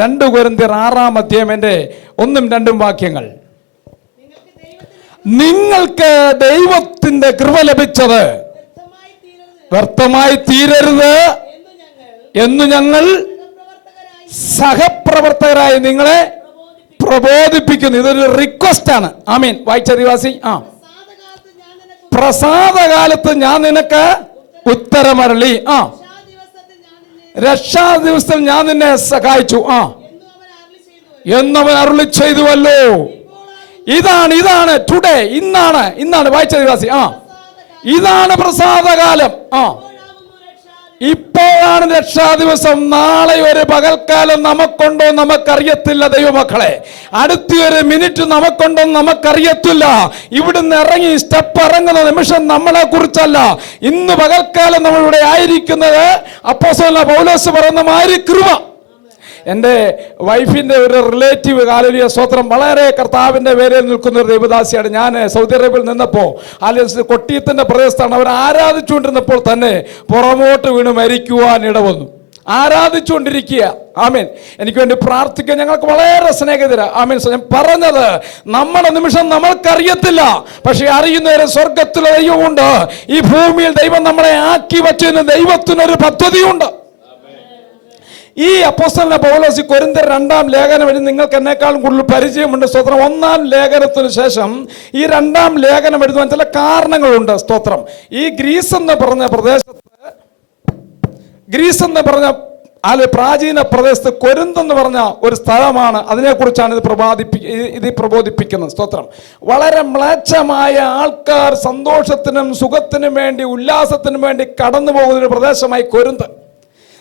2 കൊരിന്ത്യർ 6-ാം അധ്യായത്തിന്റെ 1-2 വാക്യങ്ങൾ. നിങ്ങൾക്ക് ദൈവത്തിന്റെ കൃപ ലഭിച്ചത് വ്യർത്ഥമായി തീരരുത് എന്നു ഞങ്ങൾ സഹപ്രവർത്തകരായി നിങ്ങളെ പ്രബോധിപ്പിക്കുന്നു. ഇതൊരു റിക്വസ്റ്റ് ആണ്. ആമീൻ. വായിച്ചറിവാസി. പ്രസാദകാലത്ത് ഞാൻ നിനക്ക് ഉത്തരമരളി. രക്ഷാ ദിവസത്തിൽ ഞാൻ നിന്നെ സഹായിച്ചു എന്നവൻ അരുളി ചെയ്തുവല്ലോ. ഇതാണ് ടുഡേ. ഇന്നാണ് വായിച്ചറിവാസി. ഇതാണ് പ്രസാദകാലം. ഇപ്പോഴാണ് രക്ഷാദിവസം. നാളെ ഒരു പകൽക്കാലം നമുക്കുണ്ടോ നമുക്കറിയത്തില്ല ദൈവമക്കളെ. അടുത്തൊരു മിനിറ്റ് നമുക്കുണ്ടോ നമുക്കറിയത്തില്ല. ഇവിടുന്ന് ഇറങ്ങി സ്റ്റെപ്പ് ഇറങ്ങുന്ന നിമിഷം നമ്മളെ കുറിച്ചല്ല. ഇന്ന് പകൽക്കാലം നമ്മളിവിടെ ആയിരിക്കുന്നത് അപ്പോസ്തലനായ പൗലോസ് പറയുന്ന മാതിരി കൃപ. എൻ്റെ വൈഫിൻ്റെ ഒരു റിലേറ്റീവ്, ഹല്ലേലൂയ സ്തോത്രം, വളരെ കർത്താവിൻ്റെ പേരിൽ നിൽക്കുന്ന ഒരു ദൈവദാസിയാണ്. ഞാൻ സൗദി അറേബ്യയിൽ നിന്നപ്പോൾ കൊട്ടിയത്തിൻ്റെ പ്രദേശത്താണ്. അവർ ആരാധിച്ചുകൊണ്ടിരുന്നപ്പോൾ തന്നെ പുറമോട്ട് വീണ് മരിക്കുവാൻ ഇടവന്നു. ആരാധിച്ചുകൊണ്ടിരിക്കുക. ആമീൻ. എനിക്ക് വേണ്ടി പ്രാർത്ഥിക്കാൻ ഞങ്ങൾക്ക് വളരെ സ്നേഹിതരാ. ആമീൻ. ഞാൻ പറഞ്ഞത് നമ്മുടെ നിമിഷം നമ്മൾക്കറിയത്തില്ല, പക്ഷെ അറിയുന്നവരെ സ്വർഗത്തിലെ ദൈവമുണ്ട്. ഈ ഭൂമിയിൽ ദൈവം നമ്മളെ ആക്കി വച്ചിരുന്ന ദൈവത്തിനൊരു പദ്ധതിയുണ്ട്. ഈ അപ്പോസ്തലനായ പൗലോസ് കൊരിന്ത്യർ 2-ാം ലേഖനം എഴുതി നിങ്ങൾക്ക് എന്നെക്കാളും കൂടുതൽ പരിചയമുണ്ട്. സ്തോത്രം. 1-ാം ലേഖനത്തിന് ശേഷം ഈ 2-ാം ലേഖനം എഴുതുവാൻ ചില കാരണങ്ങളുണ്ട്. സ്തോത്രം. ഈ ഗ്രീസ് എന്ന് പറഞ്ഞ പ്രാചീന പ്രദേശത്ത് കൊരിന്ത് എന്ന് പറഞ്ഞ ഒരു സ്ഥലമാണ്. അതിനെക്കുറിച്ചാണ് ഇത് പ്രബോധിപ്പിക്കുന്നത്. സ്തോത്രം. വളരെ മ്ലേച്ഛമായ ആൾക്കാർ സന്തോഷത്തിനും സുഖത്തിനും വേണ്ടി ഉല്ലാസത്തിനും വേണ്ടി കടന്നു പോകുന്ന ഒരു പ്രദേശമായി കൊരിന്ത്.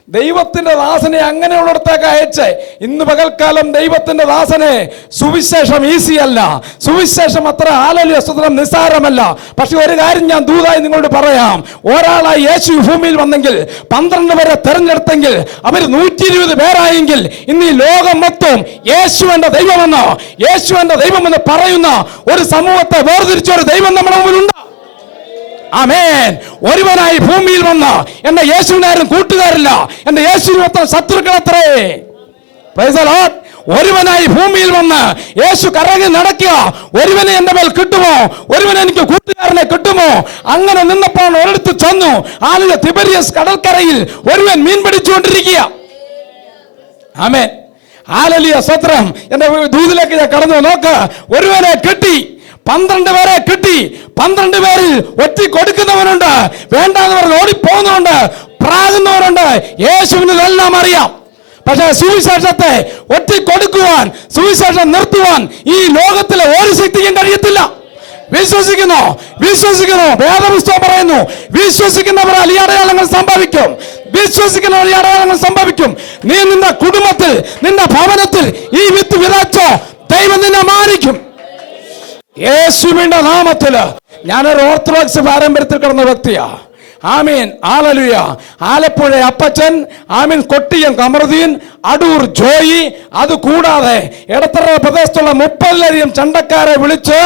ദൈവത്തിന്റെ ദാസനെ അങ്ങനെയുള്ളിടത്തേക്ക് അയച്ചേ. ഇന്ന് പകൽക്കാലം ദൈവത്തിന്റെ ദാസനെ സുവിശേഷം ഈസി അല്ല. സുവിശേഷം അത്ര ഹല്ലേലൂയ സ്തോത്രം നിസ്സാരമല്ല. പക്ഷെ ഒരു കാര്യം ഞാൻ ദൂതായി നിങ്ങളോട് പറയാം. ഒരാളായി യേശു ഭൂമിയിൽ വന്നെങ്കിൽ 12 പേരെ തെരഞ്ഞെടുത്തെങ്കിൽ അവർ 120 പേരായെങ്കിൽ ഇന്ന് ഈ ലോകം മൊത്തം യേശുവിന്റെ ദൈവമെന്ന് പറയുന്ന ഒരു സമൂഹത്തെ വേർതിരിച്ച ഒരു ദൈവം നമ്മുടെ മുമ്പിലുണ്ട്. ആമേൻ. ഒരുവനായി ഭൂമിയിൽ വന്ന എന്റെ യേശുവിനാരും കൂട്ടുകാരില്ല. എന്റെ യേശുവിന് ശത്രുക്കളത്രേ. Praise the Lord. ഒരുവനായി ഭൂമിയിൽ വന്ന് യേശു കറങ്ങി നടക്കുക. ഒരുവനെ എന്റെ മേൽ കിട്ടുമോ? ഒരുവനെ എനിക്ക് കൂട്ടുകാരനെ കിട്ടുമോ? അങ്ങനെ നിന്നപ്പോൾ ഒരിടത്ത് ചെന്നു. ആളുകൾ തിബരിയസ് കടൽക്കരയിൽ ഒരുവൻ മീൻ പിടിച്ചുകൊണ്ടിരിക്കുക. ആമേൻ. ഹല്ലേലൂയ സ്തോത്രം. എന്റെ ദൂതിലേക്ക് ഞാൻ കടന്നു. നോക്ക്, ഒരുവനെ കിട്ടി. 12 പേരെ കിട്ടി. 12 പേരിൽ ഒറ്റി കൊടുക്കുന്നവരുണ്ട്, വേണ്ടാന്ന് പറഞ്ഞ് ഓടിപ്പോകുന്നവരുണ്ട്, പ്രാകുന്നവരുണ്ട്. യേശുവിന് ഇതെല്ലാം അറിയാം. പക്ഷേ സുവിശേഷത്തെ ഒറ്റി കൊടുക്കുവാൻ, സുവിശേഷം നിർത്തുവാൻ ഈ ലോകത്തിലെ ഒരു ശക്തിക്കും കഴിയത്തില്ല. വിശ്വസിക്കുന്നു. വേദപുസ്തകം പറയുന്നു, വിശ്വസിക്കുന്നവർ ഈ അടയാളങ്ങൾ സംഭവിക്കും. നീ നിന്റെ കുടുംബത്തിൽ, നിന്റെ ഭവനത്തിൽ ഈ വിത്ത് വിതച്ചോ, ദൈവം നിന്നെ മാനിക്കും. യേശുവിന്റെ നാമത്തില്. ഞാനൊരു ഓർത്തഡോക്സ് പാരമ്പര്യത്തിൽ കിടന്ന വ്യക്തിയാ. ആമീൻ. ഹല്ലേലൂയ. ആലപ്പുഴ അപ്പച്ചൻ, ആമീൻ, കൊട്ടിയം കമറുദ്ദീൻ, അടൂർ ജോയി, അതുകൂടാതെ ഇടത്തറ പ്രദേശത്തുള്ള 30-ലധികം ചണ്ടക്കാരെ വിളിച്ച്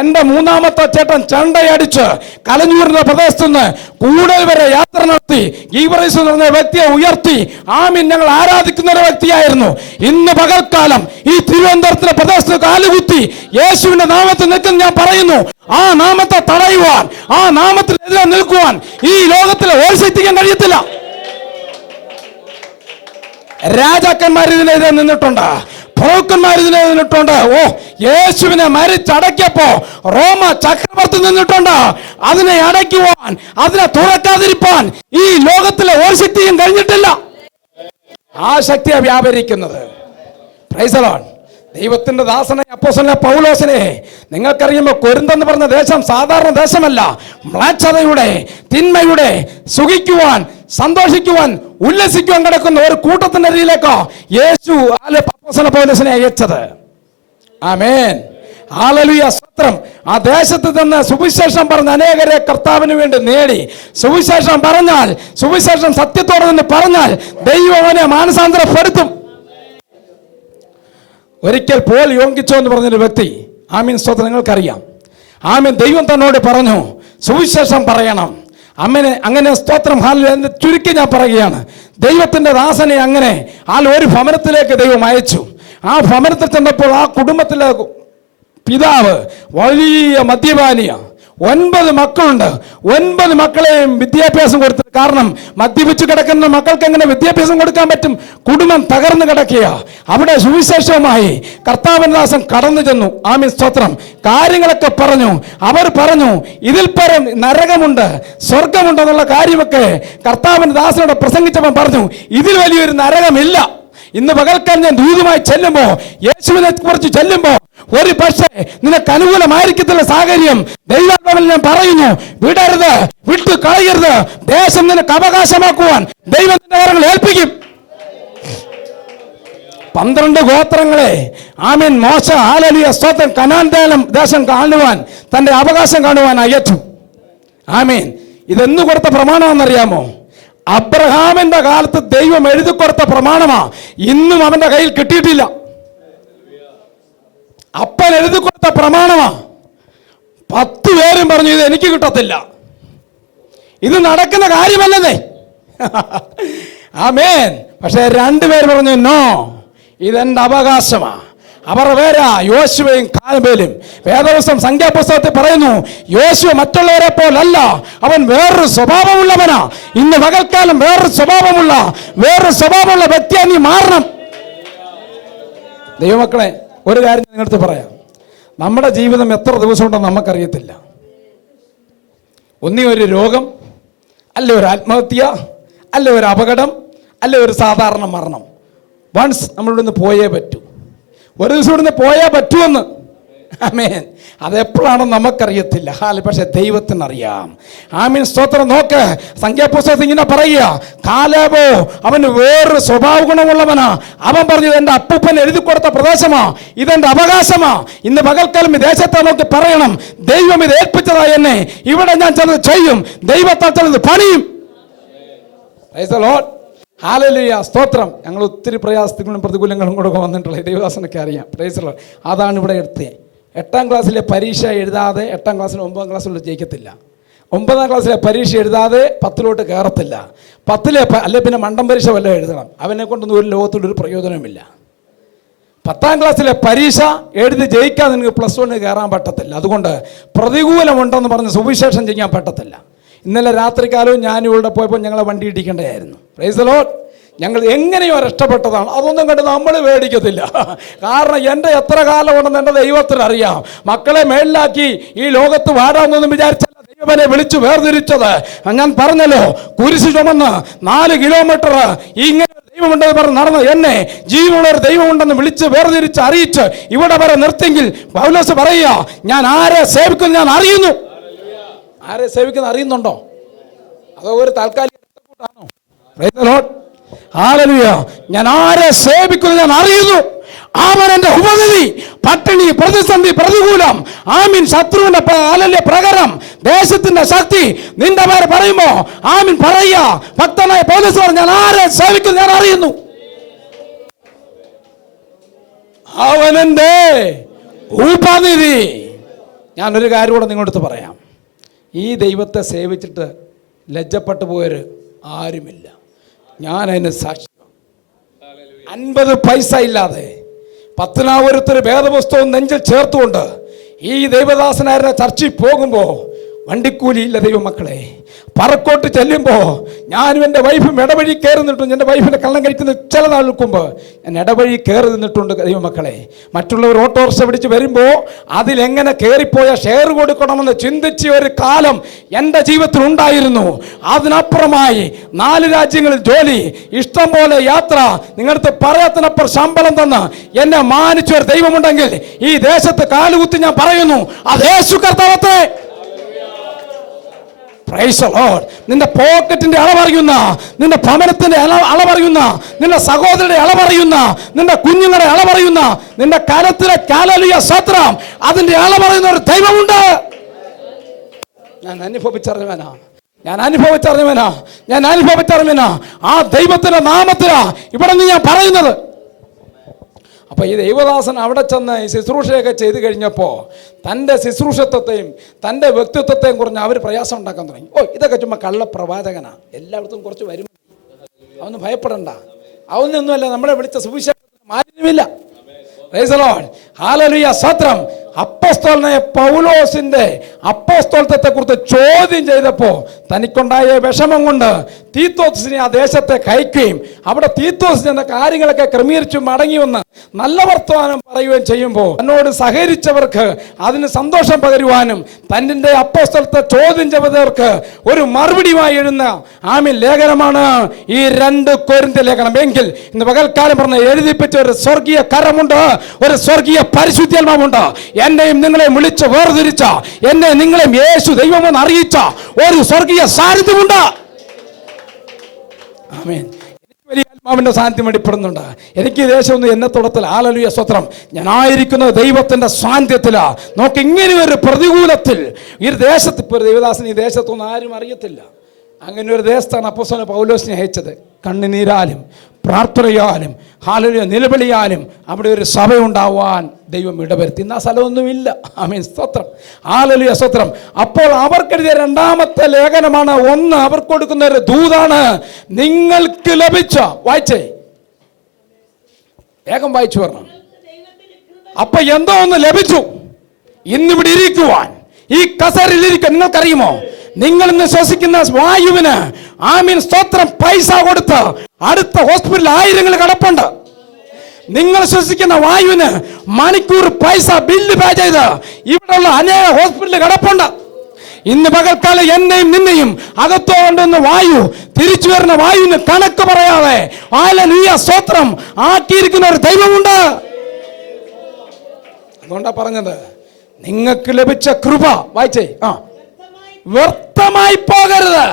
എൻ്റെ 3-ാമത്തെ ചേട്ടൻ ചണ്ടയടിച്ച് കലഞ്ഞൂരിന്റെ പ്രദേശത്ത് നിന്ന് കൂടുതൽ വരെ യാത്ര നടത്തി ഗീവറീസ് എന്ന് പറഞ്ഞ വ്യക്തിയെ ഉയർത്തി. ആമീൻ. ഞങ്ങൾ ആരാധിക്കുന്ന ഒരു വ്യക്തിയായിരുന്നു. ഇന്ന് പകൽക്കാലം ഈ തിരുവനന്തപുരത്തിലെ പ്രദേശത്ത് കാലുകുത്തി യേശുവിന്റെ നാമത്തിൽ നിൽക്കുന്ന ഞാൻ പറയുന്നു, ആ നാമത്തെ തടയുവാൻ, ആ നാമത്തിനെതിരെ നിൽക്കുവാൻ ഈ ലോകത്തിലെ ഒരു ശക്തിക്കാൻ കഴിയത്തില്ല. രാജാക്കന്മാർ ഇതിനെതിരെ നിന്നിട്ടുണ്ട്, പ്രഭുക്കന്മാർ ഇതിനെതിരെ നിന്നിട്ടുണ്ട്. യേശുവിനെ മരിച്ചടക്കിയപ്പോ റോമ ചക്രവർത്തി നിന്നിട്ടുണ്ട്. അതിനെ അടയ്ക്കുവാൻ, അതിനെ തുറക്കാതിരിപ്പാൻ ഈ ലോകത്തിലെ ഒരു ശക്തിയും കഴിഞ്ഞിട്ടില്ല. ആ ശക്തിയാണ് വ്യാപരിക്കുന്നത്. Price the Lord. ദൈവത്തിന്റെ ദാസനെ അപ്പോസ്തലനായ പൗലോസിനെ നിങ്ങൾക്കറിയുമ്പോൾ കൊരിന്തെന്ന് പറഞ്ഞ ദേശം സാധാരണ ദേശമല്ല. മ്ലേച്ഛതയുടെ, തിന്മയുടെ, സുഖിക്കുവാൻ, സന്തോഷിക്കുവാൻ, ഉല്ലസിക്കുവാൻ കിടക്കുന്ന ഒരു കൂട്ടത്തിന്റെ ഇടയിലേക്കോ യേശു അപ്പോസ്തലനായ പൗലോസിനെ അയച്ചത്. ആമേൻ. ഹല്ലേലൂയ സ്തോത്രം. ആ ദേശത്ത് നിന്ന് സുവിശേഷം പറഞ്ഞ അനേകരെ കർത്താവിന് വേണ്ടി നേടി. സുവിശേഷം പറഞ്ഞാൽ, സുവിശേഷം സത്യത്തോടെ നിന്ന് പറഞ്ഞാൽ ദൈവം അവനെ മാനസാന്തരപ്പെടുത്തും. ഒരിക്കൽ പോൾ യോങ്കിച്ചോ എന്ന് പറഞ്ഞൊരു വ്യക്തി, ആമീൻ സ്തോത്രം, നിങ്ങൾക്കറിയാം. ആമീൻ. ദൈവം തന്നോട് പറഞ്ഞു, സുവിശേഷം പറയണം. അങ്ങനെ സ്തോത്രം. ഹാലലുയ. ചുരുക്കി ഞാൻ പറയുകയാണ്, ദൈവത്തിൻ്റെ ദാസനെ അങ്ങനെ ഒരു ഭവനത്തിലേക്ക് ദൈവം അയച്ചു. ആ ഭവനത്തിൽ ചെന്നപ്പോൾ ആ കുടുംബത്തിലെ പിതാവ് വലിയ മദ്യപാനിയാണ്. 9 മക്കളുണ്ട്. 9 മക്കളെയും വിദ്യാഭ്യാസം കൊടുത്തു. കാരണം മദ്യപിച്ചു കിടക്കുന്ന മക്കൾക്ക് എങ്ങനെ വിദ്യാഭ്യാസം കൊടുക്കാൻ പറ്റും? കുടുംബം തകർന്നു കിടക്കുക. അവിടെ സുവിശേഷവുമായി കർത്താവിന്റെ ദാസൻ കടന്നു ചെന്നു. ആമീൻ സ്തോത്രം. കാര്യങ്ങളൊക്കെ പറഞ്ഞു. അവർ പറഞ്ഞു, ഇതിൽ പരം നരകമുണ്ട്, സ്വർഗമുണ്ടെന്നുള്ള കാര്യമൊക്കെ കർത്താവിന്റെ ദാസനോട് പ്രസംഗിച്ചപ്പോൾ പറഞ്ഞു, ഇതിൽ വലിയൊരു നരകമില്ല. ഇന്ന് പകൽക്കാലം ഞാൻ ദൂതുമായി ചെല്ലുമ്പോ, യേശുവിനെ കുറിച്ച് ചെല്ലുമ്പോ, ഒരു പക്ഷേ നിനക്ക് അനുകൂലമായിരിക്കത്തില്ല സാഹചര്യം. ദൈവാത്മാവിൽ ഞാൻ പറയുന്നു, വിടരുത്, വിട്ടു കളയരുത്. ദേശം നിനക്ക് അവകാശമാക്കുവാൻ ദൈവം നിന്റെ കാര്യങ്ങൾ ഏൽപ്പിക്കും. 12 ഗോത്രങ്ങളെ ആമീൻ മോശ ഹല്ലേലൂയ സ്തോത്രം കനാൻ ദേശം കാണുവാൻ, തന്റെ അവകാശം കാണുവാൻ അയച്ചു. ആമീൻ. ഇതെന്ന് കൊടുത്ത പ്രമാണമെന്നറിയാമോ? അബ്രഹാമിന്റെ കാലത്ത് ദൈവം എഴുതി കൊടുത്ത പ്രമാണമാ. ഇന്നും അവന്റെ കയ്യിൽ കിട്ടിയിട്ടില്ല. അപ്പൻ എഴുതി കൊടുത്ത പ്രമാണമാ. 10 പേരും പറഞ്ഞു, ഇത് എനിക്ക് കിട്ടത്തില്ല, ഇത് നടക്കുന്ന കാര്യമല്ലെന്നേ. ആമേൻ. പക്ഷെ 2 പേര് പറഞ്ഞു, നോ, ഇതെന്റെ അവകാശമാ. അവർ പേരാ യോശുവയും കാലേബും. വേദപുസ്തകം സംഖ്യാപുസ്തകത്തിൽ പറയുന്നു, യോശുവ മറ്റുള്ളവരെ പോലല്ല, അവൻ വേറൊരു സ്വഭാവമുള്ളവനാ. ഇന്ന് പകൽക്കാലം വേറൊരു സ്വഭാവമുള്ള വ്യക്തിയാ നീ മാറണം. ദൈവമക്കളെ, ഒരു കാര്യം നിങ്ങളടുത്ത് പറയാം. നമ്മുടെ ജീവിതം എത്ര ദിവസം ഉണ്ടെന്ന് നമുക്കറിയത്തില്ല. ഒന്നീ ഒരു രോഗം, അല്ലെ ഒരു ആത്മഹത്യ, അല്ലെ ഒരു അപകടം, അല്ലെ ഒരു സാധാരണ മരണം. വൺസ് നമ്മളിവിടുന്ന് പോയേ പറ്റൂ. ഒരു ദിവസം ഇവിടുന്ന് പോയാൽ പറ്റുമെന്ന്. ആമേൻ. അതെപ്പോഴാണെന്ന് നമുക്കറിയത്തില്ല. പക്ഷെ ദൈവത്തിനറിയാം. ആമീൻ സ്തോത്രം. നോക്ക്, സംഖ്യാപുസ്തകത്തിൽ ഇങ്ങനെ പറയുക, കാലേബോ അവന് വേറൊരു സ്വഭാവ ഗുണമുള്ളവനാ. അവൻ പറഞ്ഞത് എൻ്റെ അപ്പൂപ്പൻ എഴുതി കൊടുത്ത പ്രദേശമാ, ഇതെന്റെ അവകാശമാ. ഇന്ന് പകൽക്കാലം ഈ ദേശത്തെ നോക്കി പറയണം, ദൈവം ഇത് ഏൽപ്പിച്ചതായി എന്നെ, ഇവിടെ ഞാൻ ചിലത് ചെയ്യും, ദൈവത്താൽ ചിലത് പണിയും. Price the Lord. ഹല്ലേലൂയ സ്തോത്രം. ഞങ്ങൾ ഒത്തിരി പ്രയാസങ്ങളും പ്രതികൂലങ്ങളും കൂടെ വന്നിട്ടുള്ളത് ദൈവദാസനൊക്കെ അറിയാം. Price the Lord. അതാണ് ഇവിടെ എടുത്തത്. 8ാം ക്ലാസ്സിലെ പരീക്ഷ എഴുതാതെ 8ാം ക്ലാസ്സിൽ 9ാം ക്ലാസ്സിലോട്ട് ജയിക്കത്തില്ല. 9ാം ക്ലാസ്സിലെ പരീക്ഷ എഴുതാതെ 10ലോട്ട് കയറത്തില്ല. 10ലെ അല്ലെ പിന്നെ മണ്ടം പരീക്ഷ വല്ലതും എഴുതണം. അവനെ കൊണ്ടൊന്നും ഒരു ലോകത്തോടൊരു പ്രയോജനമില്ല. 10ാം ക്ലാസ്സിലെ പരീക്ഷ എഴുതി ജയിക്കാതെ നിങ്ങൾക്ക് +1 കയറാൻ പറ്റത്തില്ല. അതുകൊണ്ട് പ്രതികൂലമുണ്ടെന്ന് പറഞ്ഞ് സുവിശേഷം ചെയ്യാൻ പറ്റത്തില്ല. ഇന്നലെ രാത്രികാലവും ഞാൻ ഇവിടെ പോയപ്പോൾ ഞങ്ങളെ വണ്ടി ഇടിക്കേണ്ടതായിരുന്നു. Price the Lord. ഞങ്ങൾ എങ്ങനെയോ രക്ഷപ്പെട്ടതാണ്. അതൊന്നും കണ്ട് നമ്മൾ പേടിക്കത്തില്ല. കാരണം എൻ്റെ എത്ര കാലം ഉണ്ടെന്ന് എൻ്റെ ദൈവത്തിന് അറിയാം. മക്കളെ മേളിലാക്കി ഈ ലോകത്ത് വാടാമെന്നൊന്നും വിചാരിച്ചല്ല ദൈവനെ വിളിച്ചു വേർതിരിച്ചത്. ഞാൻ പറഞ്ഞല്ലോ, കുരിശ് ചുമന്ന് 4 കിലോമീറ്റർ ഇങ്ങനെ ദൈവമുണ്ടെന്ന് പറഞ്ഞ് നടന്ന് എന്നെ ജീവനുള്ള ഒരു ദൈവമുണ്ടെന്ന് വിളിച്ച് വേർതിരിച്ച് അറിയിച്ച് ഇവിടെ വരെ നിർത്തിയെങ്കിൽ പൗലോസ് പറയുക, ഞാൻ ആരെ സേവിക്കുന്നു ഞാൻ അറിയുന്നു. ആരെ സേവിക്കുന്ന അറിയുന്നുണ്ടോ? അതോ ഒരു താൽക്കാലിക കൂട്ടാണോ? Praise the Lord. ഹല്ലേലൂയ. ഞാൻ ആരെ സേവിക്കുന്നു ഞാൻ അറിയുന്നു. അവൻ എന്റെ ഉപനിധി. പട്ടിണി, പ്രതിസന്ധി, പ്രതികൂലം, ആമീൻ ശത്രുവിന്റെ പ്രകരം, ദേശത്തിന്റെ ശക്തി നിന്റെ പേര് പറയുമ്പോ ആമീൻ പറയുക. ഭക്തനായ പൗലോസ് പറഞ്ഞു, ഞാൻ ആരെ സേവിക്കുന്നു ഞാൻ അറിയുന്നു. അവനെന്റെ ഉപനിധി. ഞാനൊരു കാര്യം കൂടെ നിങ്ങളടുത്ത് പറയാം. ഈ ദൈവത്തെ സേവിച്ചിട്ട് ലജ്ജപ്പെട്ടു പോയവര് ആരുമില്ല. ഞാൻ അതിന് സാക്ഷി. 50 പൈസ ഇല്ലാതെ 10 വേദപുസ്തകം നെഞ്ചിൽ ചേർത്തുകൊണ്ട് ഈ ദൈവദാസനായിരുന്ന ചർച്ചിൽ പോകുമ്പോൾ വണ്ടിക്കൂലിയില്ല ദൈവമക്കളെ. പറക്കോട്ട് ചെല്ലുമ്പോൾ ഞാനും എൻ്റെ വൈഫും ഇടവഴി കയറി നിന്നിട്ടുണ്ട്. എൻ്റെ വൈഫിൻ്റെ കള്ളം കഴിക്കുന്ന ചില നാൾക്ക് മുമ്പ് ഞാൻ ഇടവഴി കയറി നിന്നിട്ടുണ്ട് ദൈവമക്കളെ. മറ്റുള്ളവർ ഓട്ടോറിക്ഷ പിടിച്ച് വരുമ്പോൾ അതിലെങ്ങനെ കയറിപ്പോയ ഷെയർ കൊടുക്കണമെന്ന് ചിന്തിച്ച ഒരു കാലം എൻ്റെ ജീവിതത്തിൽ ഉണ്ടായിരുന്നു. അതിനപ്പുറമായി 4 രാജ്യങ്ങളിൽ ജോലി, ഇഷ്ടം പോലെ യാത്ര, നിങ്ങളടുത്ത് പറയാത്തിനപ്പുറം ശമ്പളം തന്ന് എന്നെ മാനിച്ച ഒരു ദൈവമുണ്ടെങ്കിൽ ഈ ദേശത്ത് കാലുകുത്തി ഞാൻ പറയുന്നു, അത് യേശു കർത്താവത്തെ. Praise the Lord. നിന്റെ പോക്കറ്റിന്റെ അളവറിയുന്ന, നിന്റെ ഭവനത്തിന്റെ അളവറിയുന്ന, നിന്റെ സഹോദരന്റെ അളവറിയുന്ന, നിന്റെ കുഞ്ഞുങ്ങളുടെ അളവറിയുന്ന, നിന്റെ കരത്തിലെ ഹല്ലേലൂയ സ്തോത്രം അതിന്റെ അളവറിയുന്ന ഒരു ദൈവമുണ്ട്. ഞാൻ അനുഭവിച്ചറിഞ്ഞവനാ. ആ ദൈവത്തിന്റെ നാമത്തിലാ ഇവിടെ നിന്ന് ഞാൻ പറയുന്നത്. അപ്പോൾ ഈ ദൈവദാസൻ അവിടെ ചെന്ന് ഈ ശുശ്രൂഷയൊക്കെ ചെയ്ത് കഴിഞ്ഞപ്പോൾ തൻ്റെ ശുശ്രൂഷത്വത്തെയും തൻ്റെ വ്യക്തിത്വത്തെയും കുറിച്ച് അവർ പ്രയാസം ഉണ്ടാക്കാൻ തുടങ്ങി. ഇതൊക്കെ ചുമ്മാ കള്ളപ്രവാചകനാണ്, എല്ലായിടത്തും കുറച്ച് വരും, അതൊന്നും ഭയപ്പെടണ്ട, അതൊന്നൊന്നുമല്ല നമ്മളെ വിളിച്ച സുവിശേഷത്തിന് മാലിന്യമില്ല. പ്രൈസ് ദി ലോർഡ്, ഹല്ലേലൂയ, സ്തോത്രം. അപ്പോസ്തലനായ പൗലോസിന്റെ അപ്പോസ്തലത്വത്തെ കുറിച്ച് ചോദ്യം ചെയ്തപ്പോൾ തനിക്കുണ്ടായ വിഷമം കൊണ്ട് തീത്തോസിനെ ആ ദേശത്തെ കയക്കുകയും അവിടെ തീത്തോസിന്റെ കാര്യങ്ങളൊക്കെ ക്രമീകരിച്ചു മടങ്ങി വന്ന് നല്ല വർത്തമാനം പറയുകയും ചെയ്യുമ്പോൾ തന്നോട് സഹകരിച്ചവർക്ക് അതിന് സന്തോഷം പകരുവാനും തന്നിന്റെ അപ്പോസ്തലത്തെ ചോദ്യം ചെയ്തവർക്ക് ഒരു മറുപടിയുമായി എഴുതുന്ന ലേഖനമാണ് ഈ 2 കൊരിന്ത്യർ ലേഖനം. എങ്കിൽ ഇന്ന് പകൽക്കാലം പറഞ്ഞ് എഴുതിപ്പിച്ച ഒരു സ്വർഗീയ കരമുണ്ട്, ഒരു സ്വർഗീയ പരിശുദ്ധാത്മാവുണ്ട്. എന്നെയും നിങ്ങളെയും വിളിച്ച് വേർതിരിച്ച, എന്നെ നിങ്ങളെയും യേശു ദൈവമെന്ന് അറിയിച്ച ഒരു സ്വർഗീയ സാന്നിധ്യമുണ്ട്. ആമേൻ. വലിയ ആത്മാവിന്റെ സാന്നിധ്യം വെളിപ്പെടുന്നുണ്ട്. എനിക്ക് ഈ ദേശം ഒന്ന് എന്നെ തുടത്തിൽ ഹല്ലേലൂയ സ്തോത്രം. ഞാനായിരിക്കുന്നത് ദൈവത്തിന്റെ സാന്നിധ്യത്തിലാ. നോക്ക്, ഇങ്ങനെ ഒരു പ്രതികൂലത്തിൽ ഈ ദേശത്ത് ഇപ്പോൾ ദൈവദാസൻ ഈ ദേശത്തൊന്നും ആരും അറിയത്തില്ല. അങ്ങനെ ഒരു ദേശത്താണ് അപ്പോസ്തലൻ പൗലോസിനെ അയച്ചത്. കണ്ണുനീരാലും പ്രാർത്ഥനയാലും ഹല്ലേലൂയ നിലവിളിയാലും അവിടെ ഒരു സഭ ഉണ്ടാവാൻ ദൈവം ഇടവരുത്തി. ഇന്ന് ആ സ്ഥലമൊന്നുമില്ല. ആമേൻ, സ്തോത്രം, ഹല്ലേലൂയ സ്തോത്രം. അപ്പോൾ അവർക്കെഴുതിയ 2ാമത്തെ ലേഖനമാണ്. 1 അവർക്ക് കൊടുക്കുന്ന ഒരു ദൂതാണ്, നിങ്ങൾക്ക് ലഭിച്ച, വായിച്ചേ, വേഗം വായിച്ചു വരണം. അപ്പൊ എന്തോ ഒന്ന് ലഭിച്ചു. ഇന്നിവിടെ ഇരിക്കുവാൻ, ഈ കസേരയിലിരിക്കാൻ നിങ്ങൾക്കറിയുമോ? നിങ്ങൾ ഇന്ന് ശ്വസിക്കുന്ന വായുവിന് ആമീൻ സ്തോത്രം പൈസ കൊടുത്ത് അടുത്ത ഹോസ്പിറ്റലിൽ 1000 കിടപ്പുണ്ട്. നിങ്ങൾ ശ്വസിക്കുന്ന വായുവിന് മണിക്കൂർ പൈസ ബില്ല് പേ ചെയ്ത് ഇവിടെയുള്ള അനേക ഹോസ്പിറ്റലിൽ കിടപ്പുണ്ട്. ഇന്ന് പകൽക്കാലം എന്നെയും നിന്നെയും അകത്തോ കൊണ്ടുവന്ന വായു, തിരിച്ചു വരുന്ന വായുവിന് കണക്ക് പറയാതെ ഹല്ലേലൂയ സ്തോത്രം ആക്കിയിരിക്കുന്ന ഒരു ദൈവമുണ്ട്. അതുകൊണ്ടാ പറഞ്ഞത്, നിങ്ങൾക്ക് ലഭിച്ച കൃപ, വായിച്ചേ, വ്യർത്ഥമായി പോകരുത്,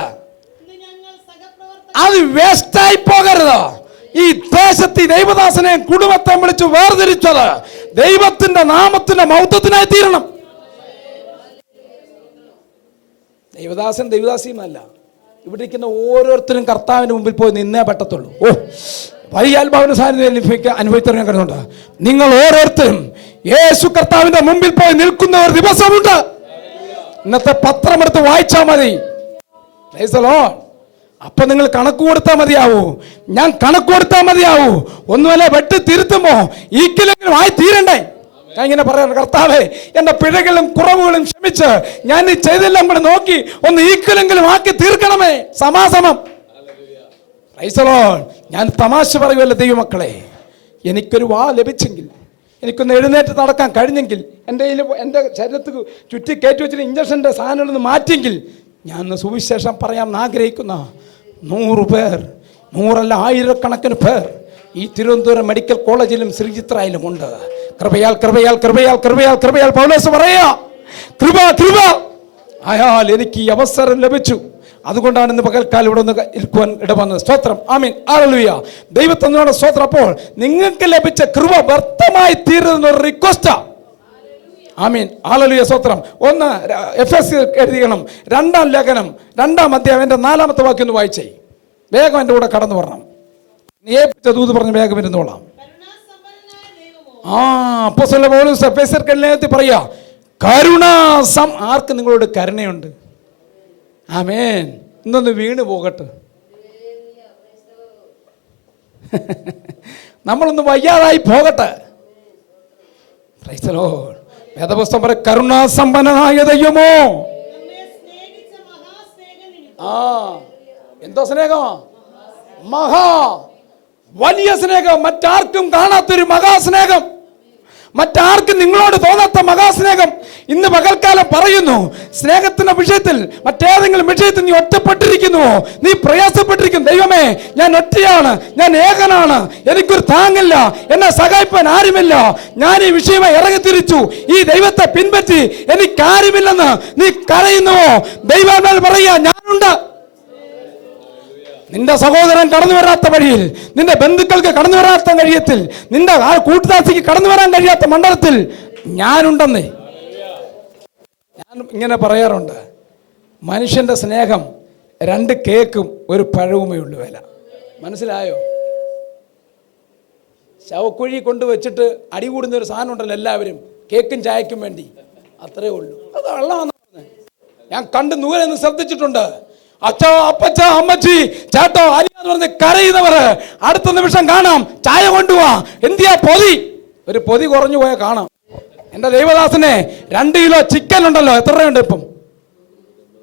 അത് വേസ്റ്റായി പോകരുത്. ഈ ദേശത്ത് ഈ ദൈവദാസനെ കുടുംബത്തെ വിളിച്ച് വേർതിരിച്ചത് ദൈവത്തിന്റെ നാമത്തിന്റെ മഹത്വത്തിനായി തീരണം. ദൈവദാസൻ ദൈവദാസിയുമല്ല, ഇവിടെ ഇരിക്കുന്ന ഓരോരുത്തരും കർത്താവിന് മുമ്പിൽ പോയി നിന്നേ പറ്റത്തുള്ളൂ. വലിയ ആത്മാവിന്റെ സാന്നിധ്യം അനുഭവിച്ചറിയാൻ കഴിയുന്നുണ്ട്. നിങ്ങൾ ഓരോരുത്തരും യേശു കർത്താവിന്റെ മുമ്പിൽ പോയി നിൽക്കുന്ന ഒരു ദിവസമുണ്ട്. ഇന്നത്തെ പത്രമെടുത്ത് വായിച്ചാൽ മതി. Price the Lord. അപ്പൊ നിങ്ങൾ കണക്ക് കൊടുത്താൽ മതിയാവൂ, ഞാൻ കണക്ക് കൊടുത്താൽ മതിയാവൂ. ഒന്നുമല്ല, വെട്ടി തിരുത്തുമ്പോ ഈക്കിലെങ്കിലും ആയി തീരണ്ടേ? ഞാൻ ഇങ്ങനെ പറയാം, കർത്താവേ എന്റെ പിഴകളും കുറവുകളും ക്ഷമിച്ച് ഞാൻ ഈ ചെയ്തെല്ലാം കൂടെ നോക്കി ഒന്ന് ഈക്കിലെങ്കിലും ആക്കി തീർക്കണമേ. സമാസമം. Praise the Lord. ഞാൻ തമാശ പറയുമല്ലോ ദൈവമക്കളെ, എനിക്കൊരു വാ ലഭിച്ചെങ്കിൽ, എനിക്കൊന്ന് എഴുന്നേറ്റ് നടക്കാൻ കഴിഞ്ഞെങ്കിൽ, എൻ്റെ ശരീരത്തിൽ ചുറ്റി കയറ്റി വെച്ചിട്ട് ഇഞ്ചക്ഷൻ്റെ സാധനങ്ങളൊന്ന് മാറ്റിയെങ്കിൽ ഞാൻ സുവിശേഷം പറയാൻ ആഗ്രഹിക്കുന്ന 100 പേർ, 100 അല്ല 1000കണക്കിന് പേർ ഈ തിരുവനന്തപുരം മെഡിക്കൽ കോളേജിലും ശ്രീചിത്രയിലും ഉണ്ട്. കൃപയാൽ കൃപയാൽ കൃപയാൽ കൃപയാൽ കൃപയാൽ പൗലോസ് പറയാ, കൃപ കൃപ ആയാൽ എനിക്ക് ഈ അവസരം ലഭിച്ചു. അതുകൊണ്ടാണ് ഇന്ന് പകൽക്കാലം ഇവിടെ ഒന്ന് ഇരിക്കുവാൻ ഇടവന്നത്. സ്തോത്രം, ആമീൻ, ഹല്ലേലൂയ. ദൈവത്തിനോട് സ്തോത്രം. അപ്പോൾ നിങ്ങൾക്ക് ലഭിച്ച കൃപ വ്യർത്ഥമായി തീരുന്ന ഒരു റിക്വസ്റ്റാ. ആമീൻ, ഹല്ലേലൂയ, സ്തോത്രം. 1 എഫെസ്യർ എഴുതിക്കണം 2ാം ലേഖനം 2ാം അധ്യായം 4ാമത്തെ വാക്യം ഒന്ന് വായിച്ചേ. വേഗം എൻ്റെ കൂടെ കടന്നു വരണം. നീ ഏൽപ്പിച്ച ദൂത് പറഞ്ഞ് വേഗം ഇരുന്നോളാം. അപ്പോസ്തലൻ പൗലോസ് എഫെസ്യർ ലേഖനത്തിൽ പറയാ, കരുണാസം. ആർക്ക് നിങ്ങളോട് കരുണയുണ്ട്? ആമേൻ. ഇന്നൊന്ന് വീണ് പോകട്ടെ, നമ്മളൊന്ന് വയ്യാതായി പോകട്ടെ. Price the Lord. വേദപുസ്തകം പറയും, കരുണാസമ്പന്നനായ ദൈവമോ. എന്തോ സ്നേഹമാ? മഹാ വലിയ സ്നേഹം, മറ്റാർക്കും കാണാത്തൊരു മഹാസ്നേഹം, മറ്റാർക്കും നിങ്ങളോട് തോന്നാത്ത മഹാസ്നേഹം. ഇന്ന് പകൽക്കാലം പറയുന്നു, സ്നേഹത്തിന്റെ വിഷയത്തിൽ മറ്റേതെങ്കിലും വിഷയത്തിൽ നീ ഒറ്റപ്പെട്ടിരിക്കുന്നുവോ? നീ പ്രയാസപ്പെട്ടിരിക്കുന്നു. ദൈവമേ, ഞാൻ ഒറ്റയാണ്, ഞാൻ ഏകനാണ്, എനിക്കൊരു താങ്ങില്ല, എന്നെ സഹായിപ്പാൻ ആരുമില്ല, ഞാൻ ഈ വിഷയമായി ഇറങ്ങിത്തിരിച്ചു, ഈ ദൈവത്തെ പിൻപറ്റി എനിക്കാരുമില്ലെന്ന് നീ കരയുന്നുവോ? ദൈവം പറയാ, ഞാനുണ്ട്. നിന്റെ സഹോദരൻ കടന്നു വരാത്ത വഴിയിൽ, നിന്റെ ബന്ധുക്കൾക്ക് കടന്നു വരാത്ത കഴിയത്തിൽ, നിന്റെ കൂട്ടുതാസിക്ക് കടന്നു വരാൻ കഴിയാത്ത മണ്ഡലത്തിൽ ഞാനുണ്ടെന്നേ. ഞാൻ ഇങ്ങനെ പറയാറുണ്ട്, മനുഷ്യന്റെ സ്നേഹം 2 കേക്കും 1 പഴവുമേ ഉള്ളൂ വില. മനസ്സിലായോ? ശവക്കുഴി കൊണ്ട് വെച്ചിട്ട് അടി കൂടുന്ന ഒരു സാധനം ഉണ്ടല്ലോ എല്ലാവരും, കേക്കും ചായക്കും വേണ്ടി. അത്രേ ഉള്ളൂ. അത് വെള്ളമാണെന്ന് പറഞ്ഞത് ഞാൻ കണ്ട് ദൂരെ നിന്ന് ശ്രദ്ധിച്ചിട്ടുണ്ട്. അച്ഛോ, അപ്പച്ച, അമ്മച്ചി, ചേട്ടോ, അലിയാന്ന് പറഞ്ഞ് കരയുന്നവർ അടുത്ത നിമിഷം കാണാം ചായ കൊണ്ടുപോവാ. എന്തിയാ പൊതി? ഒരു പൊതി കുറഞ്ഞു പോയാൽ കാണാം. എൻ്റെ ദൈവദാസനെ 2 കിലോ ചിക്കൻ ഉണ്ടല്ലോ, എത്ര രൂപയുണ്ട് ഇപ്പം?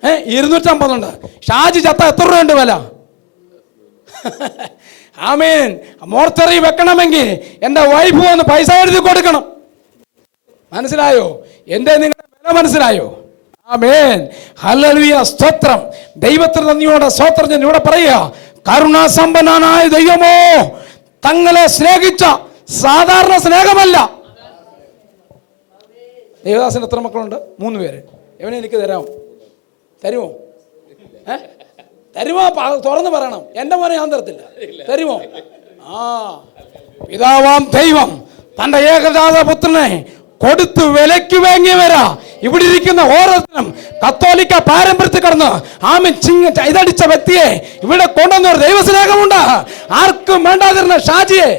250 ഉണ്ട്. ഷാജി ചത്ത എത്ര രൂപയുണ്ട് വില? ആമേൻ. മോർച്ചറി വെക്കണമെങ്കിൽ എൻ്റെ വൈഫ് വന്ന് പൈസ എഴുതി കൊടുക്കണം. മനസ്സിലായോ? എൻ്റെ നിങ്ങളുടെ വില മനസ്സിലായോ? ആമേൻ. ഹല്ലേലൂയ, സ്തോത്രം. ദൈവത്തിന് നന്ദിയോടെ സ്തോത്രം. ഞാൻ ഇവിടെ പറയുക, കരുണാസമ്പന്നനായ ദൈവമോ തങ്ങളെ സ്നേഹിച്ച സാധാരണ സ്നേഹമല്ല. ദേവദാസന് എത്ര മക്കളുണ്ട്? 3 പേര്. എവനെ എനിക്ക് തരുമോ? തരുമോ? തുറന്ന് പറയണം. എൻ്റെ മോനെ ഞാൻ തരത്തില്ല. തരുമോ? പിതാവാം ദൈവം തൻ്റെ ഏകജാത പുത്രനെ കൊടുത്ത് വിലയ്ക്ക് വാങ്ങിയവരാ ഇവിടെ ഇരിക്കുന്ന ഓരോരുത്തരും. കത്തോലിക്ക പാരമ്പര്യത്തിൽ കടന്ന് ഇതടിച്ച വ്യക്തിയെ ഇവിടെ കൊണ്ടുവന്ന ഒരു ദൈവസ്നേഹമുണ്ട്. ആർക്കും വേണ്ടാതിരുന്ന ഷാജിയെ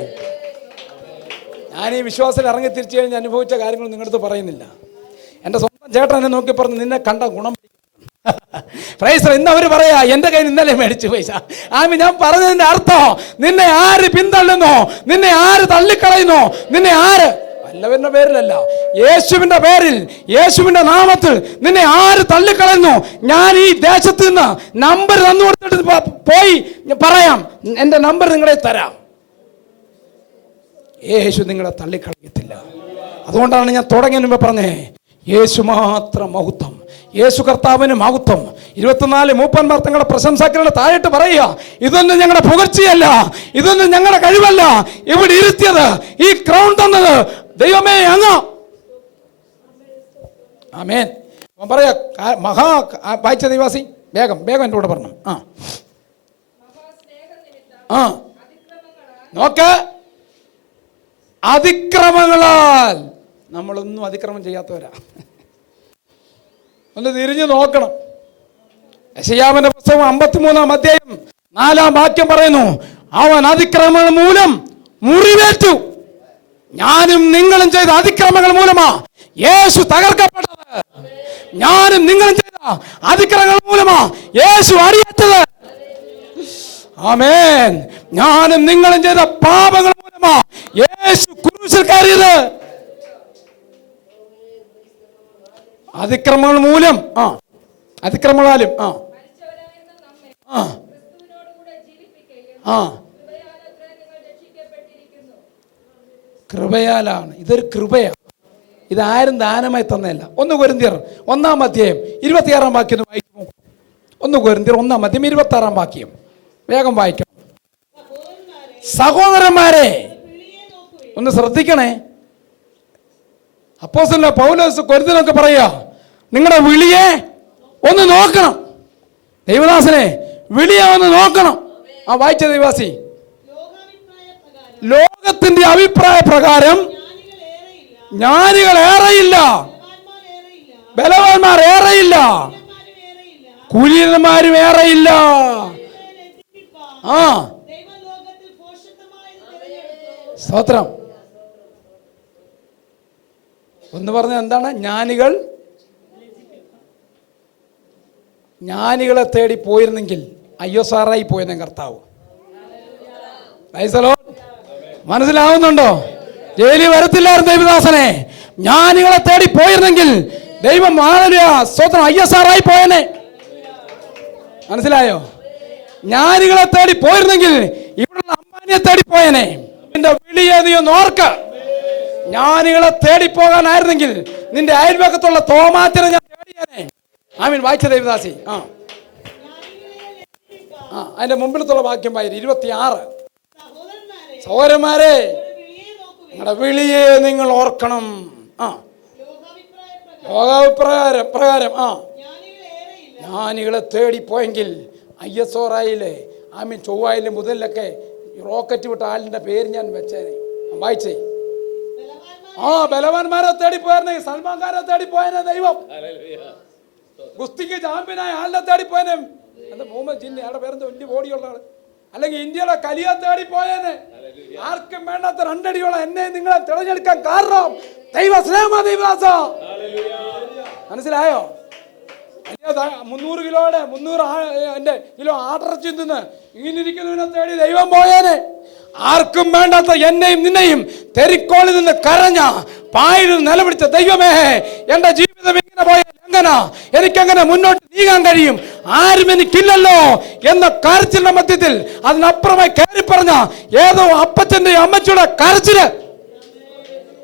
ഞാൻ ഈ വിശ്വാസത്തിൽ ഇറങ്ങി തിരിച്ചു കഴിഞ്ഞ് അനുഭവിച്ച കാര്യങ്ങൾ നിങ്ങളുടെ പറയുന്നില്ല. എൻ്റെ സ്വന്തം ചേട്ടൻ എന്നെ നോക്കി പറഞ്ഞു, നിന്നെ കണ്ട ഗുണം. പ്രൈസ്. ഇന്ന് അവർ പറയാ എൻ്റെ കയ്യിൽ ഇന്നലെ മേടിച്ചു പൈസ. ഞാൻ പറഞ്ഞതിന്റെ അർത്ഥം, നിന്നെ ആര് പിന്തള്ളുന്നോ, നിന്നെ ആര് തള്ളിക്കളയുന്നോ, നിന്നെ ആര് വല്ലവരുടെ പേരിലല്ല, യേശുവിന്റെ പേരിൽ, യേശുവിന്റെ നാമത്തിൽ നിന്നെ ആര് തള്ളിക്കളയുന്നു, ഞാൻ ഈ ദേശത്ത് നിന്ന് നമ്പർ തന്നു കൊടുത്തിട്ട് പോയി പറയാം, എൻ്റെ നമ്പർ നിങ്ങളെ തരാം. യേശു നിങ്ങളെ തള്ളിക്കളയത്തില്ല. അതുകൊണ്ടാണ് ഞാൻ തുടങ്ങിയ മുമ്പ് പറഞ്ഞേ, യേശു മാത്രം മഹത്വം, യേശു കർത്താവിന് മഹത്വം. 24 മൂപ്പന്മാർ തങ്ങളുടെ പ്രശംസാക്കളുടെ താഴെട്ട് പറയുക, ഇതൊന്നും ഞങ്ങളുടെ പുകഴ്ചയല്ല, ഇതൊന്നും ഞങ്ങളുടെ കഴിവല്ല, ഇവിടെ ഇരുത്തിയത്, ഈ ക്രൗൺ തന്നത് ദൈവമേ അങ്ങ്. ആമേൻ. പറയാ മഹാ വായിച്ച ദൈവാസി വേഗം എൻ്റെ കൂടെ പറഞ്ഞു. നോക്ക്, അതിക്രമങ്ങളാൽ. നമ്മളൊന്നും അതിക്രമം ചെയ്യാത്തവരാ. ഒന്ന് തിരിഞ്ഞു നോക്കണം. യെശയ്യാവിന്റെ പുസ്തകം 53-ാം അധ്യായം 4-ാം വാക്യം പറയുന്നു, അവൻ അതിക്രമങ്ങൾ മൂലം മുറിവേറ്റു. ഞാനും നിങ്ങളും ചെയ്ത അതിക്രമങ്ങൾ മൂലമാ യേശു തകർക്കപ്പെട്ടത്. ഞാനും നിങ്ങളും ചെയ്ത അതിക്രമങ്ങൾ മൂലമാ യേശു അടിയേറ്റത്. ആമേൻ. ഞാനും നിങ്ങളും ചെയ്ത പാപങ്ങൾ മൂലമാ യേശു ക്രൂശിൽ കയറിയത്. അതിക്രമങ്ങൾ മൂലം, അതിക്രമങ്ങളാലും കൃപയാലാണ്. ഇതൊരു കൃപയാണ്. ഇതാരും ദാനമായി തന്നതല്ല. 1 കൊരിന്ത്യർ 1-ാം അധ്യായം 26-ാം വാക്യം വായിക്കുമോ? 1 കൊരിന്ത്യർ 1-ാം അധ്യായം 26-ാം വാക്യം വേഗം വായിക്കണം. സഹോദരന്മാരെ ഒന്ന് ശ്രദ്ധിക്കണേ. അപ്പോസ്തലൻ പൗലോസ് കൊരിന്ത്യനൊക്കെ പറയാ, നിങ്ങളുടെ വിളിയെ ഒന്ന് നോക്കണം. ദൈവദാസനെ വിളിയെ ഒന്ന് നോക്കണം. വായിച്ച ദൈവാസി, ലോകത്തിന്റെ അഭിപ്രായ പ്രകാരം ജ്ഞാനികൾ ഏറെയില്ല, ബലവാന്മാർ ഏറെയില്ല, കുലീനന്മാരും ഏറെയില്ല. സ്തോത്രം. ഒന്ന് പറഞ്ഞ എന്താണ്? ജ്ഞാനികളെ തേടി പോയിരുന്നെങ്കിൽ അയ്യോ സാറായി പോയെന്നെ കർത്താവ്. മനസ്സിലാവുന്നുണ്ടോ? ജയിലിൽ വരത്തില്ലായിരുന്നു ദൈവദാസനെ. ജ്ഞാനികളെ തേടി പോയിരുന്നെങ്കിൽ ദൈവം സ്തോത്രം അയ്യോ സാറായി പോയനെ. മനസ്സിലായോ? ജ്ഞാനികളെ തേടി പോയിരുന്നെങ്കിൽ ഇവിടുള്ള അമ്പാനിയെ തേടി പോയനെ. നിന്റെ വിളിയെ നീ ഒന്ന് ഓർക്ക. ജ്ഞാനികളെ തേടി പോകാനായിരുന്നെങ്കിൽ നിന്റെ അയൽപക്കത്തുള്ള തോമാത്തിനെ ഞാൻ തേടിയേനെ. ആമീൻ. വായിച്ച ദേവദാസി. അതിന്റെ മുമ്പിലത്തുള്ള വാക്യം വായി 26. സഹോദരന്മാരെ, നിങ്ങളുടെ വിളിയെ നിങ്ങൾ ഓർക്കണം. ലോകാഭിപ്രായം ജ്ഞാനികളെ തേടിപ്പോയെങ്കിൽ ISROയിലെ ചൊവ്വായിലെ മുതലൊക്കെ റോക്കറ്റ് വിട്ട ആളിന്റെ പേര് ഞാൻ വെച്ചേനെ. വായിച്ചേ. ബലവാന്മാരെ തേടിപ്പോയെന്നെ, സൽമാൻ ഖാനെ തേടിപ്പോയനെ ദൈവം. ഗുസ്തിക്ക് ചാമ്പ്യനായ ആളിനെ തേടിപ്പോയനെ. എന്താ മുഹമ്മദ് ജിന്നി, ആളുടെ പേരെന്താ, വലിയ ബോഡിയുള്ള ആള്. അല്ലെങ്കിൽ ഇന്ത്യയിലെ കലിയ തേടി പോയേനെ. ആർക്കും വേണ്ടാത്ത രണ്ടടിയോളം എന്നെ നിങ്ങളെ തിരഞ്ഞെടുക്കാൻ കാരണം ദൈവ സ്നേഹ ദൈവദാസ. മനസ്സിലായോ? 300 കിലോയുടെ 300 കിലോ ആട്ടിറച്ചി തിന്ന് ഇങ്ങനിരിക്കുന്നതിനെ തേടി ദൈവം പോയേനെ. ആർക്കും വേണ്ടാത്ത എന്നെയും നിന്നെയും തെരിക്കോളിൽ നിന്ന് കരഞ്ഞ പായിൽ നിലപിടിച്ച ദൈവമേ, എന്റെ ജീവിതം ഇങ്ങനെ പോയാൽ എങ്ങനെ എനിക്കെങ്ങനെ മുന്നോട്ട് നീങ്ങാൻ കഴിയും? ആരും എനിക്കില്ലല്ലോ എന്ന കരച്ചിലിന്റെ മധ്യത്തിൽ അതിനപ്പുറമായി കയറി പറഞ്ഞ ഏതോ അപ്പച്ചന്റെ അമ്മച്ചിയുടെ കരച്ചില്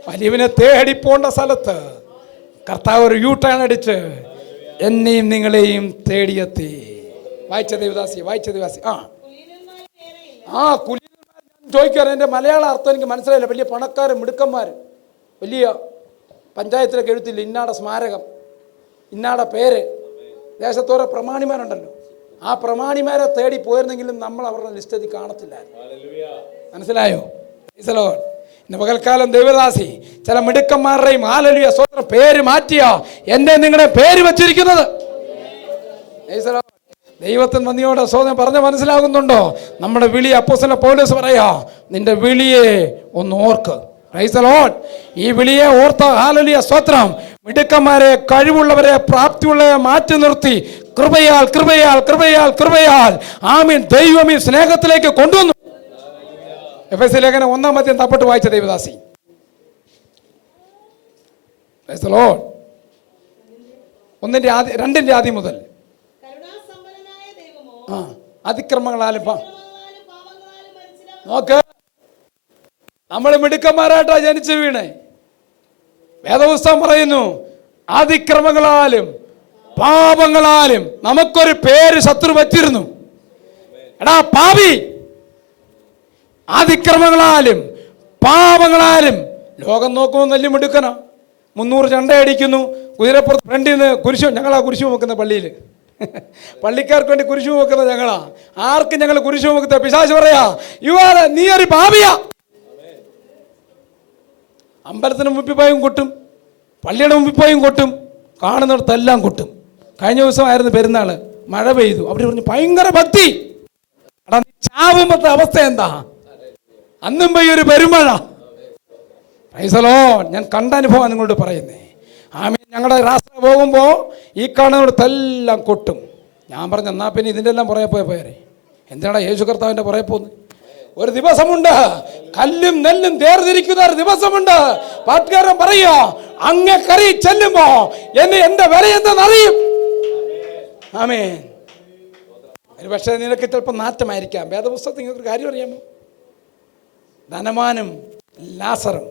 വലിയവനെ തേടി പോണ്ട സ്ഥലത്ത് കർത്താവ് ഒരു യൂട്ടേൺ അടിച്ച് എന്നെയും നിങ്ങളെയും തേടിയെത്തി. വായിച്ച ദേവദാസി. ചോദിക്കാറ് എൻ്റെ മലയാള അർത്ഥം എനിക്ക് മനസ്സിലായില്ല. വലിയ പണക്കാരും മിടുക്കന്മാർ, വലിയ പഞ്ചായത്തിലൊക്കെ എഴുത്തില്ല ഇന്നാടെ സ്മാരകം, ഇന്നാടെ പേര്. ദേശത്തോടെ പ്രമാണിമാരുണ്ടല്ലോ, ആ പ്രമാണിമാരെ തേടി പോയിരുന്നെങ്കിലും നമ്മൾ അവരുടെ ലിസ്റ്റത്തിൽ കാണത്തില്ലായിരുന്നു. മനസ്സിലായോ? ഇന്ന് പകൽക്കാലം ദൈവദാസി ചില മിടുക്കന്മാരുടെയും ഹല്ലേലൂയ സ്തോത്രം പേര് മാറ്റിയ എന്നെ നിങ്ങളുടെ പേര് വച്ചിരിക്കുന്നത്. ദൈവത്തിന് നന്ദിയോടെ സ്വന്തം പറഞ്ഞ് മനസ്സിലാകുന്നുണ്ടോ? നമ്മുടെ വിളി അപ്പോസ്തലൻ പൗലോസ് പറയാ, നിന്റെ വിളിയെ ഒന്ന് ഓർക്ക്. Price the Lord. ഈ വിളിയെ ഓർത്ത ഹല്ലേലൂയ സ്തോത്രം മിടുക്കന്മാരെ, കഴിവുള്ളവരെ, പ്രാപ്തിയുള്ളവരെ മാറ്റി നിർത്തി കൃപയാൽ കൃപയാൽ കൃപയാൽ കൃപയാൽ ആമീൻ ദൈവം ഈ സ്നേഹത്തിലേക്ക് കൊണ്ടുവന്നു. എഫെസ്യ ലേഖനം 1-ാം അധ്യായം തപ്പട്ട് വായിച്ച ദൈവദാസി. Praise the Lord. 2-ന്റെ ആദ്യം മുതൽ അതിക്രമങ്ങളാലും നോക്ക്, നമ്മൾ മിടുക്കന്മാരായിട്ടാ ജനിച്ചു വീണേ. വേദപുസ്തകം പറയുന്നു അതിക്രമങ്ങളാലും പാപങ്ങളാലും നമുക്കൊരു പേര് ശത്രു വച്ചിരുന്നു. എടാ പാപി, അതിക്രമങ്ങളാലും പാപങ്ങളാലും. ലോകം നോക്കുമ്പോൾ നല്ല മിടുക്കനാ, 300 ചണ്ട അടിക്കുന്നു, കുതിരപ്പുറത്ത് ഫ്രണ്ടിൽ നിന്ന് കുരിശു. ഞങ്ങളാ കുരിശു വെക്കുന്ന പള്ളിയിൽ, പള്ളിക്കാർക്ക് വേണ്ടി കുരിശു വെക്കുന്നത് ഞങ്ങളാ. ആർക്കും ഞങ്ങൾ കുരിശു വെക്കുന്ന പിശാച് പറയാ, നീ ഒരു പാപിയാ. അമ്പലത്തിന് മുമ്പിൽ പോയും കൊട്ടും, പള്ളിയുടെ മുമ്പിൽ പോയും കൊട്ടും, കാണുന്നിടത്തെല്ലാം കൊട്ടും. കഴിഞ്ഞ ദിവസമായിരുന്നു പെരുന്നാള്, മഴ പെയ്തു, അവിടെ പറഞ്ഞു ഭയങ്കര ഭക്തി. എടാ നീ ചാവുമ്പത്തെ അവസ്ഥ എന്താ? അന്നും പോയി ഒരു പെരുമഴ. Price the Lord. ഞാൻ കണ്ട അനുഭവം നിങ്ങളോട് പറയുന്നേ. ആമീൻ. ഞങ്ങളുടെ രാഷ്ട്ര പോകുമ്പോൾ ഈ കാണുന്നിടത്തെല്ലാം കൊട്ടും. ഞാൻ പറഞ്ഞു എന്നാ പിന്നെ ഇതിൻ്റെ എല്ലാം പുറകെ പോയേ, എന്തിനാടാ യേശു കർത്താവിൻ്റെ പുറകെ പോകുന്നത്? ഒരു ദിവസമുണ്ട്, കല്ലും നെല്ലും വേർതിരിക്കുന്ന ഒരു ദിവസമുണ്ട്. പാട്ടുകാരൻ പറയുക, അങ്ങേ കറി ചെല്ലുമ്പോ എന്റെ വില എന്തെന്നറിയും. ആമേൻ. ഒരു പക്ഷേ നിനക്ക് ചിലപ്പോൾ നാറ്റമായിരിക്കാം. വേദപുസ്തകത്തിൽ നിങ്ങൾക്ക് കാര്യം അറിയാമോ? ധനവാനും ലാസറും.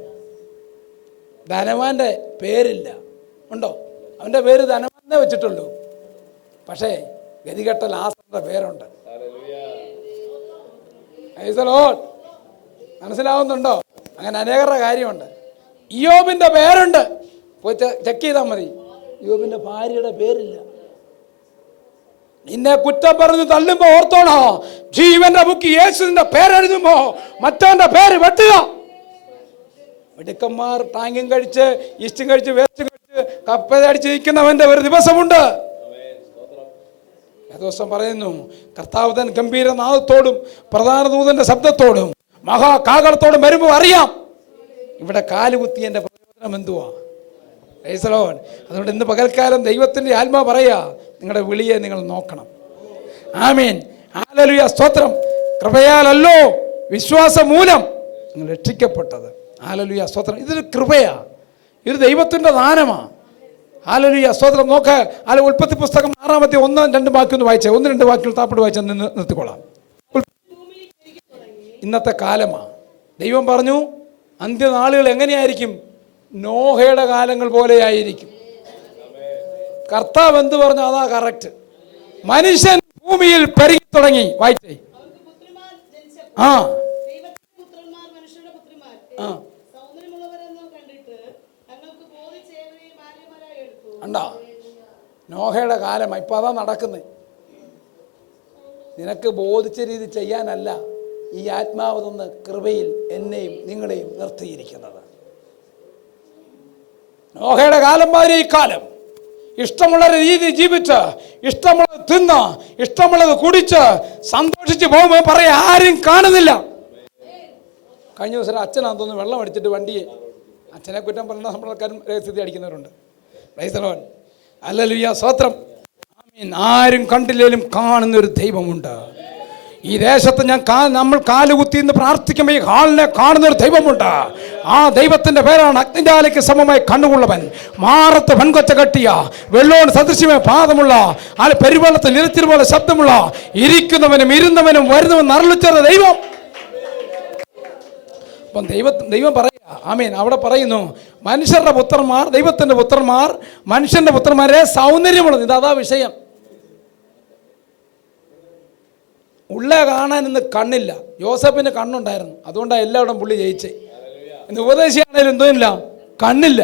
ധനവാന്റെ പേരില്ല, ഉണ്ടോ? അവന്റെ പേര് ധനവാനെ വെച്ചിട്ടുള്ളൂ. പക്ഷേ ഗതികെട്ട ലാസറിന്റെ പേരുണ്ട്. മനസ്സിലാവുന്നുണ്ടോ? അങ്ങനെ അനേകരുടെ കാര്യമുണ്ട്. ഇയ്യോബിന്റെ പേരുണ്ട്, പോയി ചെക്ക് ചെയ്താൽ മതി. ഇയ്യോബിന്റെ ഭാര്യയുടെ പേരില്ല. നിന്നെ കുറ്റം പറഞ്ഞ് തള്ളുമ്പോ ഓർത്തോണോ, ജീവന്റെ ബുക്ക് യേശുവിന്റെ പേരെഴുതുമ്പോ മറ്റവന്റെ പേര് വെട്ടുക. മിടുക്കന്മാർ ടാങ്കും കഴിച്ച് ഈസ്റ്റും കഴിച്ച് വേസ്റ്റ് കഴിച്ച് കപ്പയടിച്ചിരിക്കുന്നവന്റെ ഒരു ദിവസമുണ്ട്. ദിവസം പറയുന്നു, കർത്താവ് തൻ ഗംഭീര നാദത്തോടും പ്രധാന ദൂതന്റെ ശബ്ദത്തോടും മഹാകാകളത്തോടും വരുമ്പോൾ അറിയാം ഇവിടെ കാലുകുത്തി എന്റെ പ്രയോജനം എന്തുവാ. Price the Lord. അതുകൊണ്ട് ഇന്ന് പകൽക്കാലം ദൈവത്തിന്റെ ആത്മാ പറയാ, നിങ്ങളുടെ വിളിയെ നിങ്ങൾ നോക്കണം. ആമീൻ. ഹല്ലേലൂയ സ്തോത്രം. കൃപയാലല്ലോ വിശ്വാസം മൂലം നിങ്ങൾ രക്ഷിക്കപ്പെട്ടത്. ഹല്ലേലൂയ സ്തോത്രം. ഇതൊരു കൃപയാ, ഇത് ദൈവത്തിന്റെ ദാനമാ. ഹല്ലേലൂയ സ്തോത്രം. നോക്ക്, ഉൽപ്പത്തി പുസ്തകം 6-ാം അധ്യായം 1-2 വാക്യം ഒന്ന് വായിച്ചേ. 1-2 വാക്യങ്ങൾ താപ്പോട്ട് വായിച്ചാൽ നിർത്തിക്കൊള്ളാം. ഇന്നത്തെ കാലമാ. ദൈവം പറഞ്ഞു അന്ത്യനാളുകൾ എങ്ങനെയായിരിക്കും? നോഹയുടെ കാലങ്ങൾ പോലെയായിരിക്കും. കർത്താവ് എന്ത് പറഞ്ഞു അതാ കറക്റ്റ്. മനുഷ്യൻ ഭൂമിയിൽ പെരുകി തുടങ്ങി. വായിച്ചേ. കണ്ടോ? നോഹയുടെ കാലം ഇപ്പം അതാ നടക്കുന്നത്. നിനക്ക് ബോധിച്ച രീതി ചെയ്യാനല്ല ഈ ആത്മാവ് തന്ന് കൃപയിൽ എന്നെയും നിങ്ങളെയും നിർത്തിയിരിക്കുന്നത്. നോഹയുടെ കാലം മാതിരി ഈ കാലം ഇഷ്ടമുള്ള രീതി ജീവിച്ച് ഇഷ്ടമുള്ളത് തിന്ന് ഇഷ്ടമുള്ളത് കുടിച്ച് സന്തോഷിച്ച് പോകുമ്പോൾ പറയാൻ ആരും കാണുന്നില്ല. കഴിഞ്ഞ ദിവസം അച്ഛനാന്ന് തോന്നുന്നു വെള്ളം അടിച്ചിട്ട് വണ്ടിയെ, അച്ഛനെ കുറ്റം പറഞ്ഞ നമ്മുടെ ആൾക്കാരും രഹസ്യത്തിൽ അടിക്കുന്നവരുണ്ട്. പ്രൈസ് ദി ലോർഡ്, ഹല്ലേലൂയ, സ്തോത്രം. ആമേൻ. ആരും കണ്ടില്ലേലും കാണുന്നൊരു ദൈവമുണ്ട് ഈ ദേശത്ത്. നമ്മൾ കാലുകുത്തി ഇന്ന് പ്രാർത്ഥിക്കുമ്പോൾ ഈ ഹാളിനെ കാണുന്നൊരു ദൈവമുണ്ട്. ആ ദൈവത്തിന്റെ പേരാണ് അഗ്നിജാലയ്ക്ക് സമമായി കണ്ണുകൊള്ളവൻ, മാറത്ത് പെൺകൊച്ച കെട്ടിയ, വെള്ളോട് സദൃശ്യമായ പാദമുള്ള, ആ പെരുവെള്ളത്തിൽ നിരത്തിൽ പോലെ ശബ്ദമുള്ള, ഇരിക്കുന്നവനും ഇരുന്നവനും വരുന്നവൻ അരുളിച്ചെന്ന ദൈവം. അപ്പം ദൈവം പറയുക, ആമേൻ. അവിടെ പറയുന്നു മനുഷ്യരുടെ പുത്രന്മാർ, ദൈവത്തിന്റെ പുത്രന്മാർ, മനുഷ്യന്റെ പുത്രന്മാരെ സൗന്ദര്യമുള്ളത്. ഇതാ വിഷയം. ഉള്ള കാണാൻ ഇന്ന് കണ്ണില്ല. യോസഫിന് കണ്ണുണ്ടായിരുന്നു, അതുകൊണ്ടാണ് എല്ലാവരും പുള്ളി ജയിച്ചേ. ഇന്ന് ഉപദേശിയാണേലും എന്തോന്നില്ല, കണ്ണില്ല.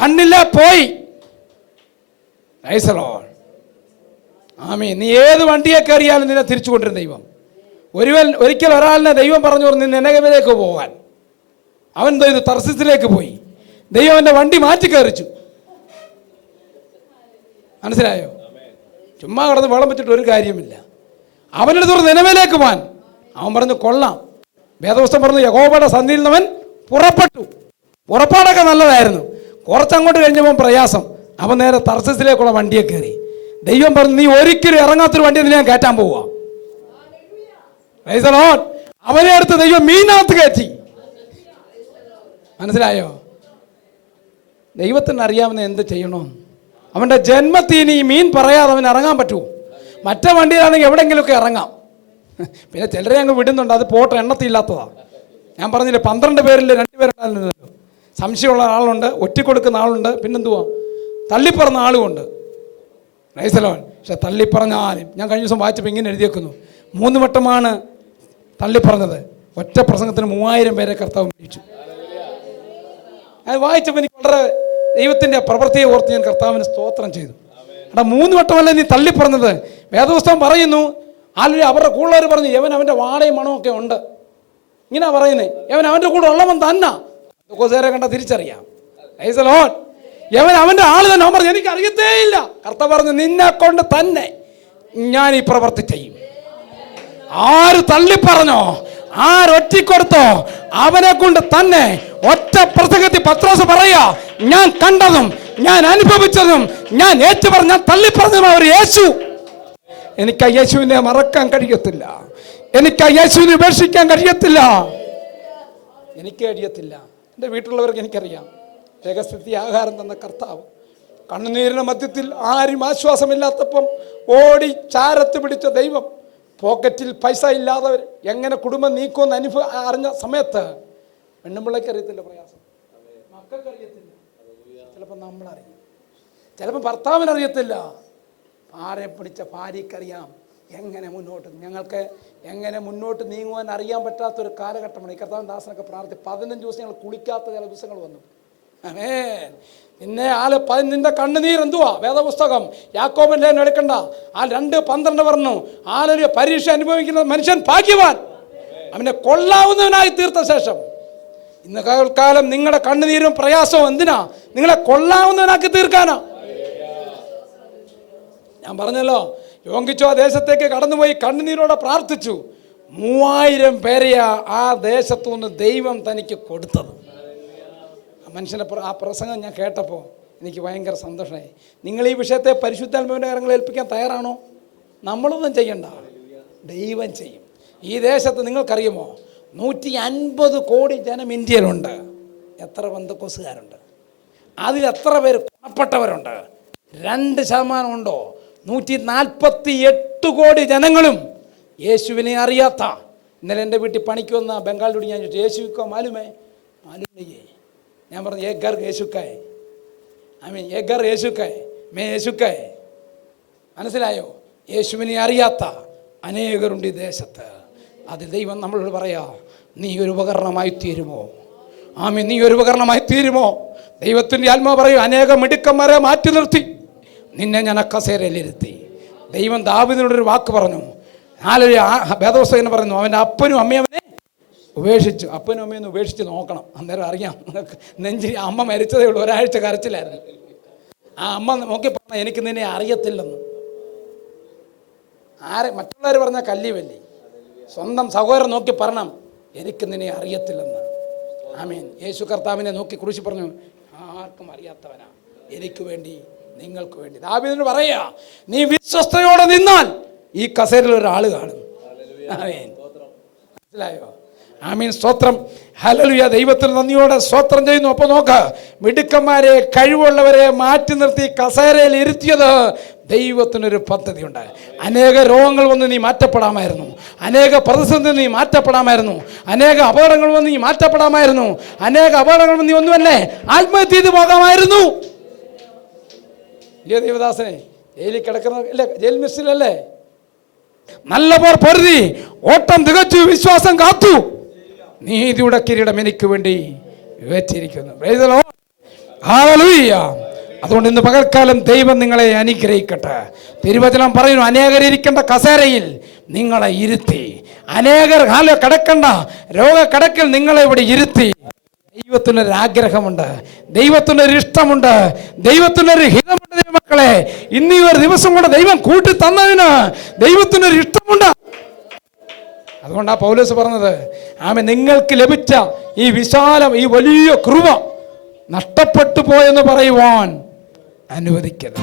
കണ്ണില്ല, പോയി. ആമേൻ. നീ ഏത് വണ്ടിയെ കയറിയാലും നിന്നെ തിരിച്ചു കൊണ്ടിരുന്ന ദൈവം. ഒരിക്കൽ ഒരാളിനെ ദൈവം പറഞ്ഞു നീ നെനഗവിലേക്ക് പോകാൻ. അവൻ എന്തോ ഇത് തർശീസിലേക്ക് പോയി. ദൈവം അവൻ്റെ വണ്ടി മാറ്റി കയറിച്ചു. മനസ്സിലായോ? ചുമ്മാ കടന്ന് വെള്ളം വെച്ചിട്ട് ഒരു കാര്യമില്ല. അവനെടുത്ത് പറഞ്ഞു നിനവിലേക്ക് പോകാൻ. അവൻ പറഞ്ഞു കൊള്ളാം. വേദപുസ്തകം പറഞ്ഞു യഹോവയുടെ സന്നിധിയിൽ നിന്നവൻ പുറപ്പെട്ടു. പുറപ്പാടൊക്കെ നല്ലതായിരുന്നു. കുറച്ചങ്ങോട്ട് കഴിഞ്ഞപ്പോൾ പ്രയാസം. അവൻ നേരെ തർശീസിലേക്കുള്ള വണ്ടിയെ കയറി. ദൈവം പറഞ്ഞു നീ ഒരിക്കലും ഇറങ്ങാത്തൊരു വണ്ടിയെ ഞാൻ കയറ്റാൻ പോവുക. അവനെ അടുത്ത് ദൈവം മീനകത്ത് കയറ്റി. മനസ്സിലായോ? ദൈവത്തിന് അറിയാവുന്ന എന്ത് ചെയ്യണോ. അവൻ്റെ ജന്മത്തിന് ഈ മീൻ പറയാതെ അവൻ ഇറങ്ങാൻ പറ്റുമോ? മറ്റേ വണ്ടിയിലാണെങ്കിൽ എവിടെയെങ്കിലുമൊക്കെ ഇറങ്ങാം. പിന്നെ ചിലരെ അങ്ങ് വിടുന്നുണ്ട്, അത് പോട്ടെ, എണ്ണത്തില്ലാത്തതാണ്. ഞാൻ പറഞ്ഞില്ലേ 12 പേരിൽ 2 പേരുണ്ടായിരുന്നല്ലോ. സംശയമുള്ള ആളുണ്ട്, ഒറ്റിക്കൊടുക്കുന്ന ആളുണ്ട്, പിന്നെന്തുവാ തള്ളിപ്പറഞ്ഞ ആളുമുണ്ട്. നൈസലോൻ. പക്ഷെ തള്ളിപ്പറഞ്ഞാലും ഞാൻ കഴിഞ്ഞ ദിവസം വായിച്ചപ്പോൾ ഇങ്ങനെ എഴുതിയേക്കുന്നു, 3 വട്ടമാണ് തള്ളിപ്പറഞ്ഞത്. ഒറ്റ പ്രസംഗത്തിന് 3000 പേരെ കർത്താവ് മേടിച്ചു. അത് വായിച്ചപ്പോൾ എനിക്ക് വളരെ ദൈവത്തിൻ്റെ പ്രവൃത്തിയെ ഓർത്ത് ഞാൻ കർത്താവിന് സ്തോത്രം ചെയ്തു. എടാ 3 വട്ടമല്ല നീ തള്ളിപ്പറഞ്ഞത്. വേദപുസ്തകം പറയുന്നു, ആളുകൾ അവരുടെ കൂടുതൽ പറഞ്ഞു അവൻ്റെ വാടയും മണമൊക്കെ ഉണ്ട്. ഇങ്ങനെ പറയുന്നേ, അവൻ്റെ കൂടെ ഉള്ളവൻ തന്നെ കൊസേരെ കണ്ട തിരിച്ചറിയാം. അവൻ്റെ ആള് തന്നെ. അവൻ പറഞ്ഞു എനിക്ക് അറിയത്തേ ഇല്ല. കർത്താവ് പറഞ്ഞു നിന്നെ കൊണ്ട് തന്നെ ഞാൻ ഈ പ്രവൃത്തി ചെയ്യും. ആര് തള്ളിപ്പറഞ്ഞോ, ആരൊറ്റിക്കൊടുത്തോ, അവനെ കൊണ്ട് തന്നെ ഒറ്റ പ്രസംഗത്തിൽ പത്രോസ് പറയാ, ഞാൻ കണ്ടതും ഞാൻ അനുഭവിച്ചതും ഞാൻ ഏറ്റുപറഞ്ഞ ഞാൻ തള്ളിപ്പറഞ്ഞതും അവർ യേശു. എനിക്ക് യേശുവിനെ മറക്കാൻ കഴിയത്തില്ല. എനിക്ക് യേശുവിനെ ഉപേക്ഷിക്കാൻ കഴിയത്തില്ല. എനിക്ക് കഴിയത്തില്ല. എൻ്റെ വീട്ടിലുള്ളവർക്ക് എനിക്കറിയാം. രഹസ്യത്തി ആഹാരം തന്ന കർത്താവ്, കണ്ണുനീരിന്റെ മധ്യത്തിൽ ആരും ആശ്വാസമില്ലാത്തപ്പം ഓടി ചാരത്ത് പിടിച്ച ദൈവം, പോക്കറ്റിൽ പൈസ ഇല്ലാത്തവർ എങ്ങനെ കുടുംബം നീക്കുമെന്ന് അറിഞ്ഞ സമയത്ത് പെണ്ണുമ്പിള്ളയ്ക്ക് അറിയത്തില്ല പ്രയാസം, മക്കൾക്ക് അറിയത്തില്ല, ചിലപ്പോൾ നമ്മളറിയും, ചിലപ്പോൾ ഭർത്താവിനറിയത്തില്ല, ആരെ പിടിച്ച ഭാര്യയ്ക്കറിയാം എങ്ങനെ മുന്നോട്ട്. ഞങ്ങൾക്ക് എങ്ങനെ മുന്നോട്ട് നീങ്ങുവാൻ അറിയാൻ പറ്റാത്തൊരു കാലഘട്ടമാണ്. ഈ കർത്താവിൻ ദാസനൊക്കെ പ്രാർത്ഥി 15 ദിവസം ഞങ്ങൾ കുളിക്കാത്ത ചില ദിവസങ്ങൾ വന്നു. നിന്നെ നിന്റെ കണ്ണുനീർ എന്തുവാ? വേദപുസ്തകം യാക്കോബിന്റെ എടുക്കണ്ട. 2:12 പറഞ്ഞു, ആലൊരു പരീക്ഷ അനുഭവിക്കുന്ന മനുഷ്യൻ ഭാഗ്യവാൻ, അവനെ കൊള്ളാവുന്നവനായി തീർത്ത ശേഷം. ഇന്ന് കാലം നിങ്ങളുടെ കണ്ണുനീരും പ്രയാസവും എന്തിനാ? നിങ്ങളെ കൊള്ളാവുന്നവനാക്കി തീർക്കാനാ. ഞാൻ പറഞ്ഞല്ലോ, യോങ്കിച്ചോ ദേശത്തേക്ക് കടന്നുപോയി കണ്ണുനീരോടെ പ്രാർത്ഥിച്ചു. 3000 പേരെയാ ആ ദേശത്തു നിന്ന് ദൈവം തനിക്ക് കൊടുത്തത്. മനുഷ്യനെ ആ പ്രസംഗം ഞാൻ കേട്ടപ്പോൾ എനിക്ക് ഭയങ്കര സന്തോഷമായി. നിങ്ങൾ ഈ വിഷയത്തെ പരിശുദ്ധാത്മാവിൻ്റെ കാര്യങ്ങൾ ഏൽപ്പിക്കാൻ തയ്യാറാണോ? നമ്മളൊന്നും ചെയ്യണ്ട, ദൈവം ചെയ്യും. ഈ ദേശത്ത് നിങ്ങൾക്കറിയുമോ 150 കോടി ജനം ഇന്ത്യയിലുണ്ട്. എത്ര ബന്ധക്കോസുകാരുണ്ട്? അതിൽ എത്ര പേര് ഗുണപ്പെട്ടവരുണ്ട്? 2% ഉണ്ടോ? 148 കോടി ജനങ്ങളും യേശുവിനെ അറിയാത്ത. ഇന്നലെ എൻ്റെ വീട്ടിൽ പണിക്ക് വന്ന ബംഗാളിലൂടെ ഞാൻ ചോദിച്ചു, യേശുക്കോ മാലുമേ? മാലുമേ. ഞാൻ പറഞ്ഞു ഏ ഗർ യേശുക്കായ്, ഏ ഗർ യേശുക്കായ്, മേ യേശുക്കായ്. മനസ്സിലായോ? യേശുവിനെ അറിയാത്ത അനേകരുണ്ട് ഈ ദേശത്ത്. അതിൽ ദൈവം നമ്മളോട് പറയാ, നീ ഒരു ഉപകരണമായി തീരുമോ? നീ ഒരു ഉപകരണമായി തീരുമോ? ദൈവത്തിൻ്റെ ആത്മാവ് പറയും, അനേകം മിടുക്കന്മാരെ മാറ്റി നിർത്തി നിന്നെ ഞാൻ കസേരയിലിരുത്തി. ദൈവം ദാവീദിനോടൊരു വാക്ക് പറഞ്ഞു. വേദപുസ്തകൻ പറയുന്നു, അവൻ്റെ അപ്പനും അമ്മയും അവനെ ഉപേക്ഷിച്ചു. അപ്പനും അമ്മയൊന്ന് ഉപേക്ഷിച്ച് നോക്കണം, അന്നേരം അറിയാം. നെഞ്ചി അമ്മ മരിച്ചതേ ഉള്ളൂ, ഒരാഴ്ച കരച്ചിലായിരുന്നു. ആ അമ്മ നോക്കി പറഞ്ഞ എനിക്ക് നിന്നെ അറിയത്തില്ലെന്ന്. മറ്റുള്ളവർ പറഞ്ഞാൽ കല്ലിവല്ലി, സ്വന്തം സഹോദരൻ നോക്കി പറയണം എനിക്ക് നിന്നെ അറിയത്തില്ലെന്ന്. ആമേൻ. യേശു കർത്താവിനെ നോക്കി കുറിച്ച് പറഞ്ഞു ആർക്കും അറിയാത്തവനാ, എനിക്ക് വേണ്ടി നിങ്ങൾക്ക് വേണ്ടി. ദാവീദിനോട് പറയാ നീ വിശ്വസ്തയോടെ നിന്നാൽ ഈ കസേരയിൽ ഒരാൾ കാണും. ആമേൻ. മനസ്സിലായോ? ആമീൻ. സ്തോത്രം. ഹല്ലേലൂയ. ദൈവത്തിന് നന്ദിയോടെ സ്തോത്രം ചെയ്യുന്നു. അപ്പോൾ നോക്ക്, മിടുക്കന്മാരെ കഴിവുള്ളവരെ മാറ്റി നിർത്തി കസേരയിൽ ഇരുത്തിയത് ദൈവത്തിനൊരു പദ്ധതിയുണ്ട്. അനേക രോഗങ്ങൾ വന്ന് നീ മാറ്റപ്പെടാമായിരുന്നു, അനേക പ്രതിസന്ധി നീ മാറ്റപ്പെടാമായിരുന്നു, അനേക അപകടങ്ങൾ വന്ന് നീ മാറ്റപ്പെടാമായിരുന്നു, അനേക അപകടങ്ങൾ വന്ന് നീ ഒന്നുമല്ലേ ആത്മഹത്യ ചെയ്ത് പോകാമായിരുന്നു. ഇല്ലേ ദേവദാസനെ? ജയിലിൽ കിടക്കുന്ന അല്ലേ, ജയിൽ മിസ്സിലല്ലേ? നല്ല പോർ പൊരുതി ഓട്ടം തികച്ചു, വിശ്വാസം കാത്തു, നീതിയുടെ കിരീടം എനിക്ക് വേണ്ടി വെച്ചിരിക്കുന്നു. ഹല്ലേലൂയ. അതുകൊണ്ട് ഇന്ന് പകൽക്കാലം ദൈവം നിങ്ങളെ അനുഗ്രഹിക്കട്ടെ. തിരുവചനം പറയുന്നു അനേകരിക്കേണ്ട കസേരയിൽ നിങ്ങളെ ഇരുത്തി, അനേകർ കിടക്കേണ്ട രോഗക്കിടക്കിൽ നിങ്ങളെ ഇവിടെ ഇരുത്തി. ദൈവത്തിനൊരു ആഗ്രഹമുണ്ട്, ദൈവത്തിനൊരു ഇഷ്ടമുണ്ട്, ദൈവത്തിനൊരു ഹിതമുണ്ട്. ദൈവമക്കളെ, ഇന്നീ ഒരു ദിവസം കൊണ്ട് ദൈവം കൂട്ടി തന്നതിന് ദൈവത്തിനൊരു ഇഷ്ടമുണ്ട്. അതുകൊണ്ടാണ് പൗലോസ് പറഞ്ഞത് ആമേൻ, നിങ്ങൾക്ക് ലഭിച്ച ഈ വിശാലം ഈ വലിയ കൃപ നഷ്ടപ്പെട്ടു പോയെന്ന് പറയുവാൻ അനുവദിക്കരുത്.